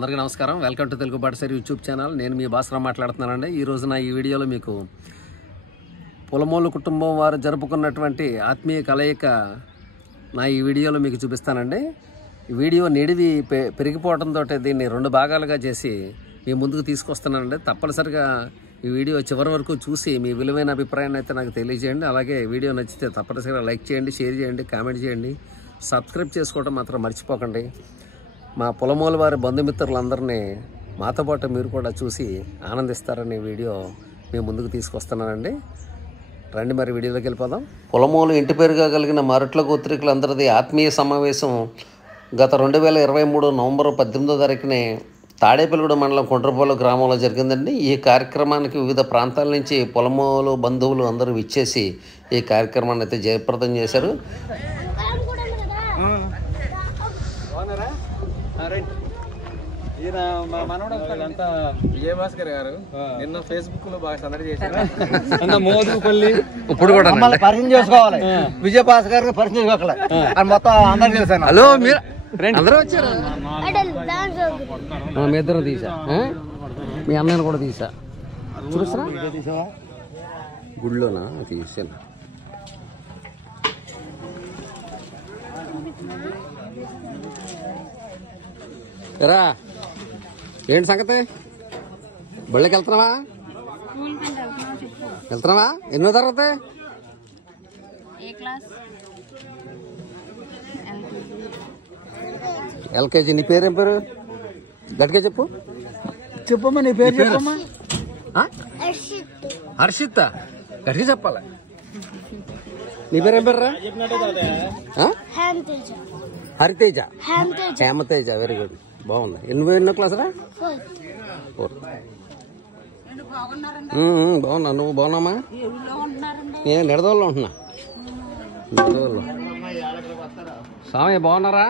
అందరికీ నమస్కారం. Welcome to Telugu Batasari YouTube channel. నేను మీ భాస్కర్ మాట్లాడుతున్నానండి. ఈ రోజున ఈ వీడియోలో మీకు పొలమోలు కుటుంబం వారు జరుపుకున్నటువంటి ఆత్మీయ కలయిక ఈ వీడియోలో మీకు చూపిస్తానండి. ఈ వీడియో నిడివి పెరిగిపోవడంతో దీన్ని 2 భాగాలుగా చేసి మీ ముందుకు తీసుకొస్తున్నానండి. తప్పనిసరిగా ఈ వీడియో చివరి వరకు చూసి మీ విలువైన అభిప్రాయాన్ని అయితే నాకు తెలియజేయండి. అలాగే వీడియో నచ్చితే తప్పనిసరిగా లైక్ చేయండి, షేర్ చేయండి, కామెంట్ చేయండి, సబ్స్క్రైబ్ చేసుకోవడం మాత్రం మర్చిపోకండి. మా పొలమోలు వారి బంధుమిత్రులందరినీ మాతో పాటు మీరు కూడా చూసి ఆనందిస్తారని వీడియో మీ ముందుకు తీసుకొస్తున్నానండి. రండి మరి వీడియోలోకి వెళ్ళిపోదాం. పొలమోలు ఇంటి పేరుగా కలిగిన మరట్ల గోత్రికులందరిది ఆత్మీయ సమావేశం గత 2023 నవంబర్ 18వ తారీఖునే తాడేపల్లిగూడెం మండలం కొండ్రపోలు గ్రామంలో జరిగిందండి. ఈ కార్యక్రమానికి వివిధ ప్రాంతాల నుంచి పొలమోలు బంధువులు అందరూ విచ్చేసి ఈ కార్యక్రమాన్ని అయితే జయప్రదం చేశారు. ఈయన మా మనవడు అంతా విజయభాస్కర్ గారు నిన్న ఫేస్బుక్ లో బాగా సందడి చేశారు. మోదుపల్లి ఇప్పుడు కూడా పరిచయం చేసుకోవాలి. విజయభాస్కర్ గారికి పరిచయం చేసుకోవాలి అని మొత్తం అందరూ చేశాను. హలో, మీరు అందరూ వచ్చారు. మీ ఇద్దరు తీసా, మీ అన్నయ్యను కూడా తీసా. చూసారా గుళ్ళోనా తీసాను. రా, ఏంటి సంగతి? బళ్ళకి వెళ్తున్నావా? ఎన్నో తరగతి? ఎల్కేజీ. నీ పేరేం పేరు? గట్టిగా చెప్పు. చెప్పమ్మా, నీ పేరు చెప్పమ్మా. హర్షిత్. గట్టిగా చెప్పాలి. నీ పేరేం పేరు రా? హరితేజ. హేమతేజ. వెరీ గుడ్, బాగుంది. ఎన్నో క్లాస్ రా? 4. బాగున్నా. నువ్వు బాగున్నామా? నేను నిడదవల్లో ఉంటున్నా. నిడదవల్లో. స్వామి బాగున్నారా?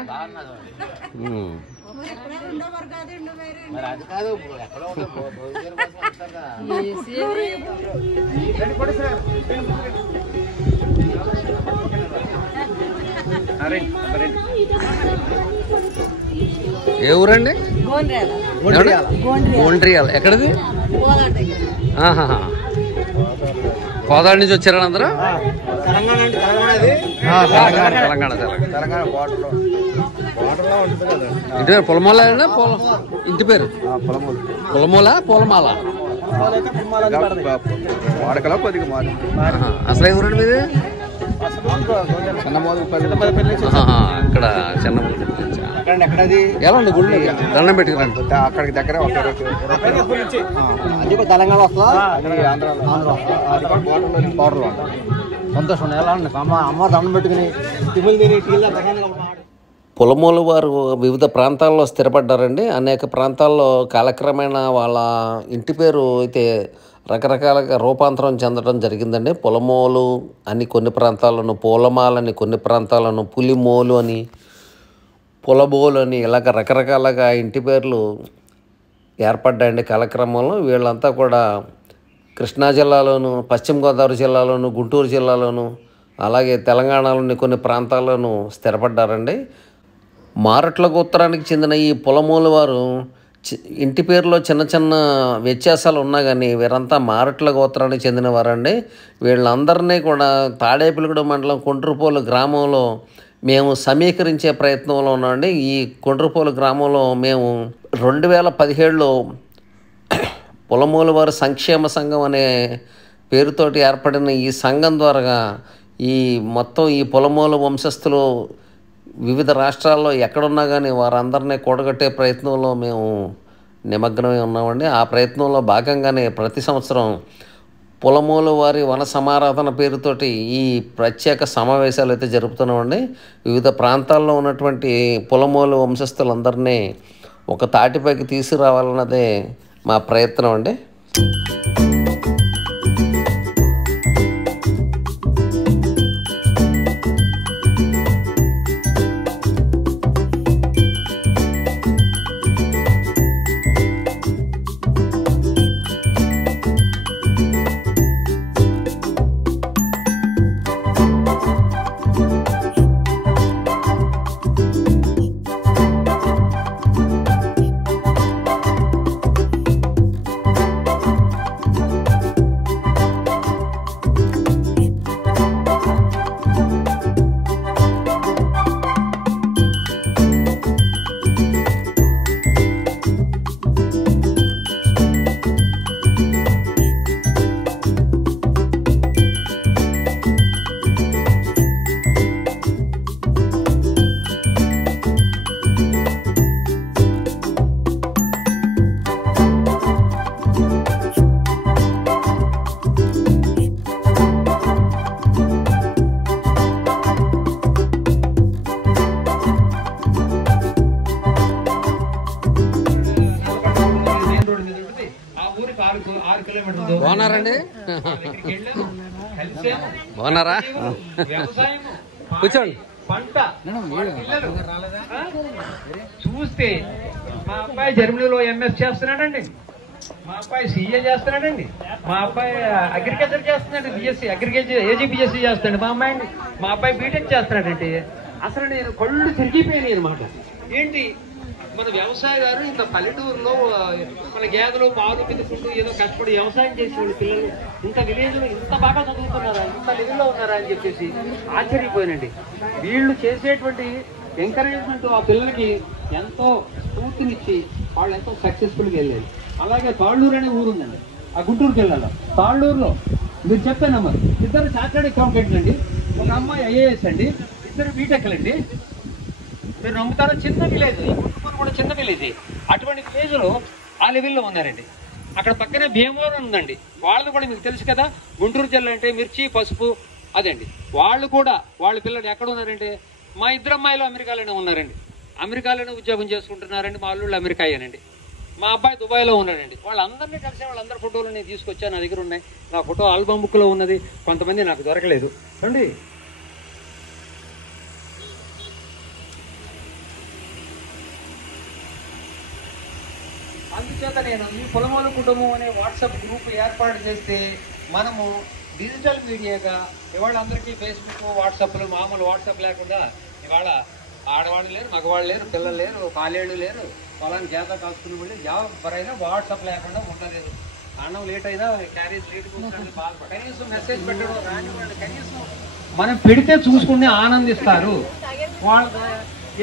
ఏ ఊరండి? గోండ్రియాల. ఎక్కడిది? కోదాడ నుంచి వచ్చారా అందరూ? తెలంగాణ. ఇంటి పేరు పొలమోల. ఇంటి పేరు పొలమోల, పూలమాల. అసలు ఏ ఊరండి మీది? అక్కడ ఎలా ఉంది గుళ్ళు? దండం పెట్టుకురండి. అక్కడికి దగ్గర తెలంగాణ వస్తుందా? సంతోషం. ఎలా ఉంది అమ్మ దండం పెట్టుకుని పొలమోలు వారు వివిధ ప్రాంతాల్లో స్థిరపడ్డారండి. అనేక ప్రాంతాల్లో కాలక్రమేణా వాళ్ళ ఇంటి పేరు అయితే రకరకాలుగా రూపాంతరం చెందడం జరిగిందండి. పొలమోలు అని కొన్ని ప్రాంతాలను, పూలమాలని కొన్ని ప్రాంతాలను, పులిమోలు అని, పొలబోలు అని ఇలాగ రకరకాలుగా ఇంటి పేర్లు ఏర్పడ్డాయండి కాలక్రమంలో. వీళ్ళంతా కూడా కృష్ణా జిల్లాలోను, పశ్చిమ గోదావరి జిల్లాలోను, గుంటూరు జిల్లాలోను, అలాగే తెలంగాణలోని కొన్ని ప్రాంతాల్లోనూ స్థిరపడ్డారండి. మారట్ల గోత్రానికి చెందిన ఈ పొలమోలు వారు ఇంటి పేరులో చిన్న చిన్న వ్యత్యాసాలు ఉన్నా కానీ వీరంతా మారట్ల గోత్రానికి చెందిన వారండి. వీళ్ళందరినీ కూడా తాడేపల్లిగూడెం మండలం కొండ్రపోలు గ్రామంలో మేము సమీకరించే ప్రయత్నంలో ఉన్నామండి. ఈ కొండ్రపోలు గ్రామంలో మేము 2017లో పొలమోలు వారి సంక్షేమ సంఘం అనే పేరుతోటి ఏర్పడిన ఈ సంఘం ద్వారా ఈ మొత్తం ఈ పొలమోలు వంశస్థులు వివిధ రాష్ట్రాల్లో ఎక్కడున్నా కానీ వారందరినీ కూడగట్టే ప్రయత్నంలో మేము నిమగ్నమై ఉన్నామండి. ఆ ప్రయత్నంలో భాగంగానే ప్రతి సంవత్సరం పొలమోలు వారి వన సమారాధన పేరుతోటి ఈ ప్రత్యేక సమావేశాలు అయితే జరుపుతున్నామండి. వివిధ ప్రాంతాల్లో ఉన్నటువంటి పొలమోలు వంశస్థులందరినీ ఒక తాటిపైకి తీసుకురావాలన్నదే మా ప్రయత్నం అండి. కిలోమీటర్లు బాగున్నారండి? బాగున్నారా? వ్యవసాయం కూర్చోండి. పంట చూస్తే మా అబ్బాయి జర్మనీలో ఎంఎస్ చేస్తున్నాడండి, మా అబ్బాయి సిఏ చేస్తున్నాడండి, మా అబ్బాయి అగ్రికల్చర్ చేస్తున్నాడు, బిఎస్సి అగ్రికల్చర్ ఏజీబిఎస్సి చేస్తాడు, మా అబ్బాయి బీటెక్ చేస్తున్నాడంటే అసలు నేను కళ్ళు తిరిగిపోయినాయి అనమాట. ఏంటి మన వ్యవసాయదారు ఇంత పల్లెటూరులో మన గేదెలు పాలు పిదుకుంటూ ఏదో కష్టపడి వ్యవసాయం చేసేవాళ్ళు పిల్లలు ఇంత విలేజ్ లో ఇంత బాగా చదువుతున్నారా, ఇంత లెవెల్లో ఉన్నారా అని చెప్పేసి ఆశ్చర్యపోయానండి. వీళ్ళు చేసేటువంటి ఎంకరేజ్మెంట్ ఆ పిల్లలకి ఎంతో స్ఫూర్తినిచ్చి వాళ్ళు ఎంతో సక్సెస్ఫుల్గా వెళ్ళారు. అలాగే తాళ్ళూరు అనే ఊరు ఉందండి, ఆ గుంటూరు జిల్లాలో. తాళ్ళూరులో మీరు చెప్పానమ్మా, ఇద్దరు చార్టర్డ్ అకౌంటెంట్లు అండి, ఒక అమ్మాయి ఐఏఎస్ అండి, ఇద్దరు బీటెక్లు అండి. మీరు నమ్ముతారో చిన్న విలేజ్, గుంటూరు కూడా చిన్న విలేజ్. అటువంటి విలేజ్ లో ఆ లెవెల్లో ఉన్నారండి. అక్కడ పక్కనే భీమవరం ఉందండి, వాళ్ళది కూడా మీకు తెలుసు కదా, గుంటూరు జిల్లా అంటే మిర్చి పసుపు అదండి. వాళ్ళు కూడా వాళ్ళ పిల్లలు ఎక్కడ ఉన్నారంటే మా ఇద్దరు అమ్మాయిలు అమెరికాలోనే ఉన్నారండి, అమెరికాలోనే ఉద్యోగం చేసుకుంటున్నారండి. మా అల్లుళ్ళు అమెరికా అయ్యానండి, మా అబ్బాయి దుబాయ్లో ఉన్నాడండి. వాళ్ళందరినీ కలిసి వాళ్ళందరి ఫోటోలు నేను తీసుకొచ్చాను, నా దగ్గర ఉన్నాయి. నా ఫోటో ఆల్బమ్ బుక్లో ఉన్నది, కొంతమంది నాకు దొరకలేదు అండి. అందుచేత నేను ఈ పొలమోలు కుటుంబం అనే వాట్సాప్ గ్రూప్ ఏర్పాటు చేస్తే మనము డిజిటల్ మీడియాగా ఇవాళ అందరికీ ఫేస్బుక్ వాట్సాప్లు మామూలు వాట్సాప్ లేకుండా ఇవాళ ఆడవాళ్ళు లేరు, మగవాళ్ళు లేరు, పిల్లలు లేరు, కాలేళ్ళు లేరు, పొలాన్ని జాత కాసుకునే వాళ్ళు ఎవరైనా వాట్సాప్ లేకుండా ఉండలేదు. అన్నం లేట్ అయినా క్యారేజ్ లేట్ కనీసం మెసేజ్ పెట్టడం రానివ్వండి, కనీసం మనం పెడితే చూసుకుని ఆనందిస్తారు. వాళ్ళ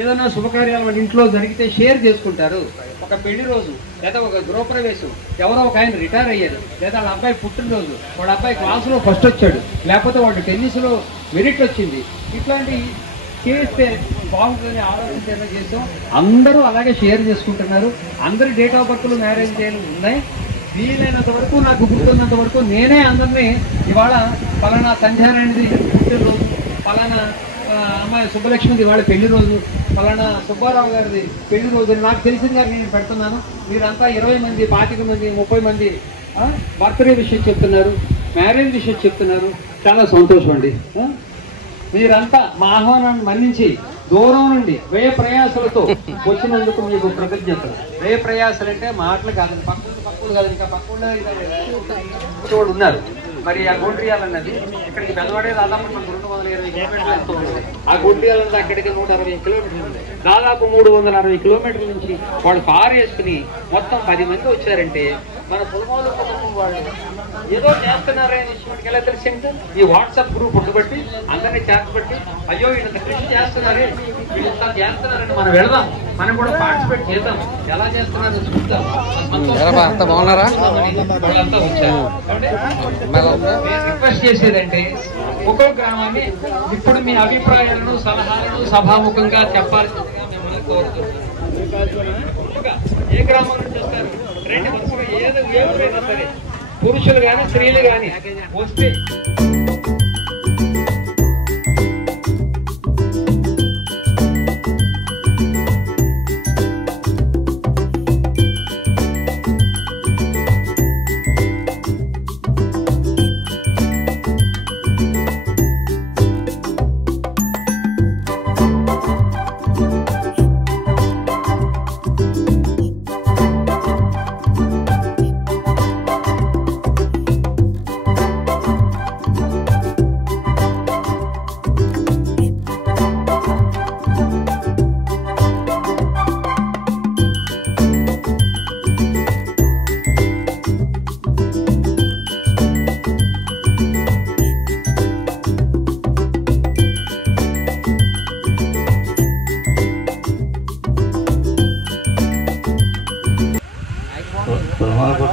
ఏదైనా శుభకార్యాలు మన ఇంట్లో జరిగితే షేర్ చేసుకుంటారు. ఒక పెళ్లి రోజు లేదా ఒక గృహప్రవేశం, ఎవరో ఒక ఆయన రిటైర్ అయ్యారు, లేదా వాళ్ళ అబ్బాయి పుట్టినరోజు, వాళ్ళ అబ్బాయి క్లాసులో ఫస్ట్ వచ్చాడు, లేకపోతే వాడు టెన్నిస్లో మెరిట్ వచ్చింది, ఇట్లాంటి చేస్తే బాగుంటుందని ఆలోచించేలా చేస్తాం. అందరూ అలాగే షేర్ చేసుకుంటున్నారు. అందరి డేట్ ఆఫ్ బర్త్లు మ్యారేజ్ డేలు ఉన్నాయి. వీలైనంత వరకు నాకు గుర్తున్నంత వరకు నేనే అందరినీ ఇవాళ పలానా సంధ్యారాయణది పుట్టినరోజు, పలానా అమ్మాయి సుబ్బలక్ష్మిది వాళ్ళ పెళ్లి రోజు, పలానా సుబ్బారావు గారిది పెళ్లి రోజు నాకు తెలిసిన గారు నేను పెడుతున్నాను. మీరంతా 20 మంది 25 మంది 30 మంది బర్త్డే విషయం చెప్తున్నారు, మ్యారేజ్ విషయం చెప్తున్నారు. చాలా సంతోషం అండి. మీరంతా మా ఆహ్వానాన్ని మన్నించి దూరం నుండి వ్యయ ప్రయాసాలతో వచ్చినందుకు మీకు కృతజ్ఞతలు. వ్యయ ప్రయాసాలు అంటే మాటలు కాదండి, పక్కులు కాదు, ఇంకా పక్కులు ఉన్నారు. మరి ఆ గోండ్రియాలన్నది ఇక్కడికి పెద్దవాడే దాదాపు మనకు 220 కిలోమీటర్లు ఉంటుంది. ఆ గోండ్రియాలన్నది అక్కడికి 160 కిలోమీటర్లు ఉంది. దాదాపు 360 కిలోమీటర్ల నుంచి వాడు కారు వేసుకుని మొత్తం 10 మంది వచ్చారంటే మన పొలమోలు కుటుంబం వాళ్ళు ఏదో చేస్తున్నారనే విషయానికి ఎలా తెలిసింది? ఈ వాట్సాప్ గ్రూప్ ఉండబట్టి అందరినీ చేతబట్టి అయ్యో వీళ్ళంత కృషి చేస్తున్నారే, వీళ్ళంతా చేస్తున్నారని మనం వెళదాం, మనం కూడా పార్టిసిపేట్ చేద్దాం, ఎలా చేస్తున్నారని చూద్దాం. బాగున్నారా? వాళ్ళంతా వచ్చారు. రిక్వెస్ట్ చేసేదంటే ఒక్కో గ్రామాన్ని ఇప్పుడు మీ అభిప్రాయాలను సలహాలను సభాముఖంగా చెప్పాల్సిందిగా మిమ్మల్ని కోరుతున్నాను. ఏ గ్రామం నుంచి వస్తారు రండి, మనసుగా ఏదైనా సరే పురుషులు కానీ స్త్రీలు కానీ వస్తే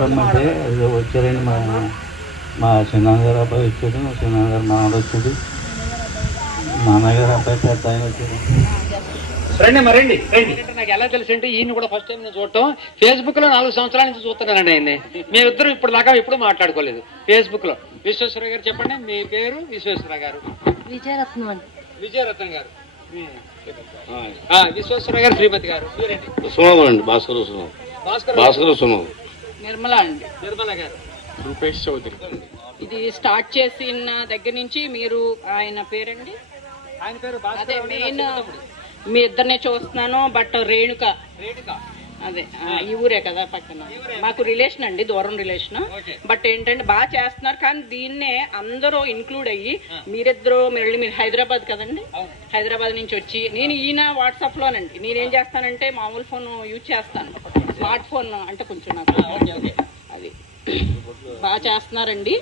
అంటే వచ్చారండి. మా చిన్నగారు అబ్బాయి వచ్చాడు, మా చిన్నగారు మామూలు వచ్చాడు, మా అన్నగారు అబ్బాయి పెద్ద ఆయన వచ్చాడు. రండి రండి రండి. నాకు ఎలా తెలుసు అంటే ఈయన కూడా ఫస్ట్ టైం నేను చూడటం ఫేస్బుక్ లో 4 సంవత్సరాల నుంచి చూస్తున్నానండి ఆయన్ని. మేమిద్దరం ఇప్పుడు దాకా ఎప్పుడు మాట్లాడుకోలేదు ఫేస్బుక్ లో. విశ్వేశ్వర గారు చెప్పండి, మీ పేరు? విశ్వేశ్వర గారు. విజయరత్నం అండి. విజయరత్నం గారు. విశ్వేశ్వర గారు శ్రీమతి గారు. సుమన్ అండి, భాస్కర్ సుమన్. భాస్కర్ సుమన్. నిర్మల అండి. నిర్మల గారు. రూపేష్ చౌదరి. ఇది స్టార్ట్ చేసిన దగ్గర నుంచి మీరు ఆయన పేరండి, ఆయన పేరు అదే మెయిన్ మీ ఇద్దరినే చూస్తున్నాను. బట్ రేణుక అదే ఈ ఊరే కదా పక్కన, మాకు రిలేషన్ అండి, దూరం రిలేషన్. బట్ ఏంటంటే బాగా చేస్తున్నారు, కానీ దీన్నే అందరూ ఇన్క్లూడ్ అయ్యి మీరిద్దరు మీరు హైదరాబాద్ కదండి, హైదరాబాద్ నుంచి వచ్చి నేను ఈయన వాట్సాప్ లోనండి నేనేం చేస్తానంటే మామూలు ఫోన్ యూజ్ చేస్తాను, స్మార్ట్ ఫోన్ అంటే కొంచెం నాకు అది బాగా చేస్తున్నారండి.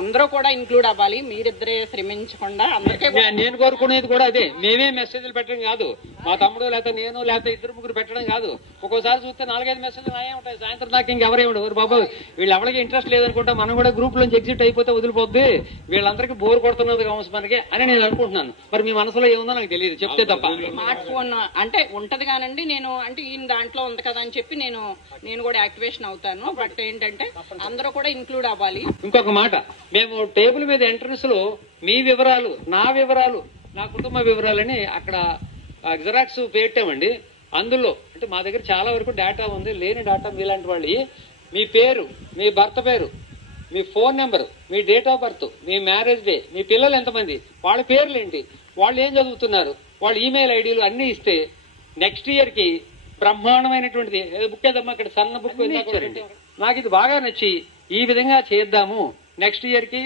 అందరూ కూడా ఇంక్లూడ్ అవ్వాలి, మీరిద్దరే శ్రమించకుండా అందరికీ. నేను కోరుకునేది కూడా అదే, మేమే మెసేజ్లు పెట్టడం కాదు, మా తమ్ముడు లేకపోతే నేను లేకపోతే ఇద్దరు ముగ్గురు పెట్టడం కాదు. ఒక్కోసారి చూస్తే 4-5 మెసేజ్లు నాయే ఉంటాయి, సాయంత్రం దాకా ఇంకెవరేమిడు బాబు వీళ్ళు ఎవరికి ఇంట్రెస్ట్ లేదనుకుంటా మనం కూడా గ్రూప్ నుంచి ఎగ్జిట్ అయిపోతే వదిలిపోద్ది, వీళ్ళందరికీ బోర్ కొడుతున్నది కావచ్చు మనకి అని నేను అనుకుంటున్నాను. మరి మీ మనసులో ఏముందో నాకు తెలియదు, చెప్తే తప్ప. స్మార్ట్ ఫోన్ అంటే ఉంటది కానండి, నేను అంటే ఈయన దాంట్లో ఉంది కదా అని చెప్పి నేను కూడా యాక్టివేషన్ అవుతాను. బట్ ఏంటంటే అందరూ కూడా ఇంక్లూడ్ అవ్వాలి. ఇంకొక మాట, మేము టేబుల్ మీద ఎంట్రన్స్ లో మీ వివరాలు, నా వివరాలు, నా కుటుంబ వివరాలని అక్కడ జిరాక్స్ పెట్టామండి. అందులో అంటే మా దగ్గర చాలా వరకు డేటా ఉంది, లేని డేటా మీలాంటి వాళ్ళు మీ పేరు, మీ భర్త పేరు, మీ ఫోన్ నెంబర్, మీ డేట్ ఆఫ్ బర్త్, మీ మ్యారేజ్ డే, మీ పిల్లలు ఎంతమంది, వాళ్ళ పేర్లు ఏంటి, వాళ్ళు ఏం చదువుతున్నారు, వాళ్ళ ఈమెయిల్ ఐడీలు అన్ని ఇస్తే నెక్స్ట్ ఇయర్ కి బ్రహ్మాండమైనటువంటిది బుక్ ఏదమ్మా, ఇక్కడ సన్న బుక్ ఇచ్చారండి. నాకు ఇది బాగా నచ్చి ఈ విధంగా చేద్దాము, నెక్స్ట్ ఇయర్ కి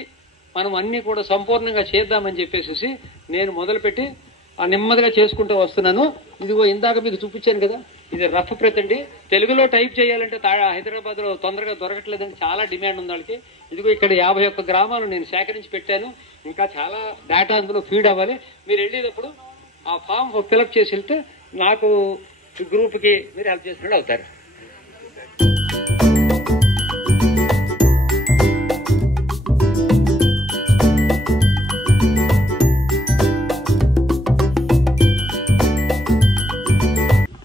మనం అన్ని కూడా సంపూర్ణంగా చేద్దామని చెప్పేసి నేను మొదలుపెట్టి నెమ్మదిగా చేసుకుంటూ వస్తున్నాను. ఇదిగో ఇందాక మీకు చూపించాను కదా, ఇది రఫ్ ప్రతి అండి. తెలుగులో టైప్ చేయాలంటే హైదరాబాద్ లో తొందరగా దొరకట్లేదని చాలా డిమాండ్ ఉంది వాళ్ళకి. ఇదిగో ఇక్కడ 51 గ్రామాలు నేను సేకరించి పెట్టాను, ఇంకా చాలా డేటా అందులో ఫీడ్ అవ్వాలి. మీరు వెళ్ళేటప్పుడు ఆ ఫామ్ ఫిలప్ చేసి వెళ్తే నాకు గ్రూప్ కి మీరు హెల్ప్ చేసినట్టు అవుతారు.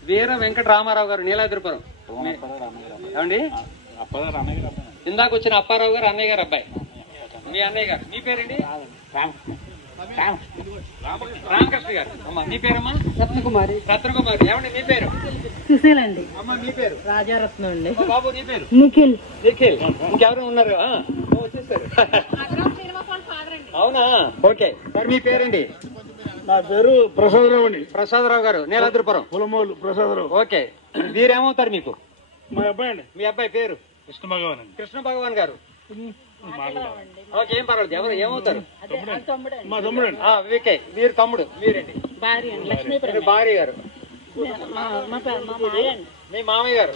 వీర వెంకట రామారావు గారు, నీలాద్రిపురం. ఏమండి ఇందాక వచ్చిన అప్పారావు గారు అన్నయ్య గారు అబ్బాయి, మీ అన్నయ్య గారు. మీ పేరండి? రామకృష్ణ గారు. అమ్మ మీ పేరమ్మా? రత్నకుమారి. రత్నకుమారి. ఏమండి మీ పేరు? సుశీల్ అండి. అమ్మ మీ పేరు? రాజారత్నం అండి. బాబు నీ పేరు? నిఖిల్. నిఖిల్. ఇంకెవరు ఉన్నారు? వచ్చేసారు. అవునా, ఓకే. మరి మీ పేరండి? నా పేరు ప్రసాదరావు అండి. ప్రసాదరావు గారు, నీలాద్రిపురం. పులమోలు ప్రసాదరావు. ఓకే. వీరేమవుతారు మీకు? మా అబ్బాయి అండి. మీ అబ్బాయి పేరు? కృష్ణ భగవాన్ అండి. కృష్ణ భగవాన్ గారు. ఓకే, ఏం పర్వాలేదు. ఎవరు ఏమవుతారు? మా తమ్ముడు అండి. వికే. మీరు తమ్ముడు. మీరండి? భార్య అండి, లక్ష్మీపురం. భార్య గారు. మీ మామయ్య గారు?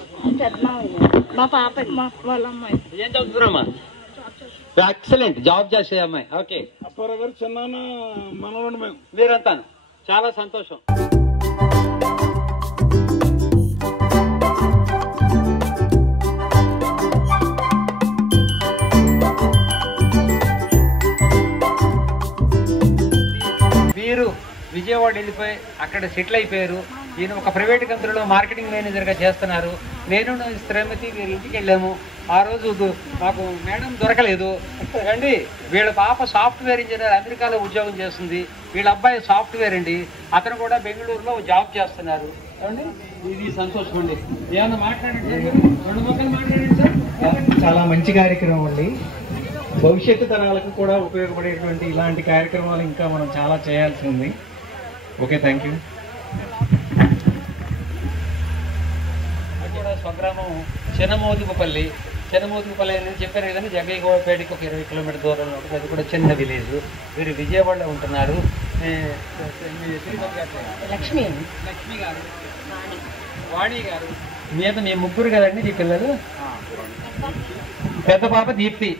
మా పాప, వాళ్ళ అమ్మాయి. ఏం చదువుతున్నారమ్మా? ఎక్సలెంట్, జాబ్ చేసే అమ్మాయి. ఓకే. అప్పారావు గారు చిన్న మనవాడు మేము. మీరంతాను చాలా సంతోషం. వీరు విజయవాడ వెళ్ళిపోయి అక్కడ సెటిల్ అయిపోయారు. ఈయన ఒక ప్రైవేట్ కంపెనీలో మార్కెటింగ్ మేనేజర్గా చేస్తున్నారు. నేను శ్రీమతి వీరి ఇంటికి వెళ్ళాము. ఆ రోజు మాకు మేడం దొరకలేదు అండి. వీళ్ళ పాప సాఫ్ట్వేర్ ఇంజనీర్, అమెరికాలో ఉద్యోగం చేస్తుంది. వీళ్ళ అబ్బాయి సాఫ్ట్వేర్ అండి, అతను కూడా బెంగళూరులో జాబ్ చేస్తున్నారు అండి. ఇది సంతోషం అండి. ఏమన్నా మాట్లాడండి, 2 మొక్కలు మాట్లాడండి సార్. చాలా మంచి కార్యక్రమం అండి. భవిష్యత్తు తరాలకు కూడా ఉపయోగపడేటువంటి ఇలాంటి కార్యక్రమాలు ఇంకా మనం చాలా చేయాల్సి ఉంది. Okay, thank you. కూడా స్వగ్రామం చిన్నమోదుగుపల్లి. చిన్నమోదుగుపల్లి అనేది చెప్పారు కదండి, జగ్గయ్యగౌడపేటకి ఒక 20 కిలోమీటర్ దూరంలో ఉంటుంది. అది కూడా చిన్న విలేజ్. వీరు విజయవాడలో ఉంటున్నారు. లక్ష్మి. లక్ష్మి గారు, వాణి గారు. మీ ముగ్గురు కదండి ఈ పిల్లలు. పెద్ద పాప దీప్తి,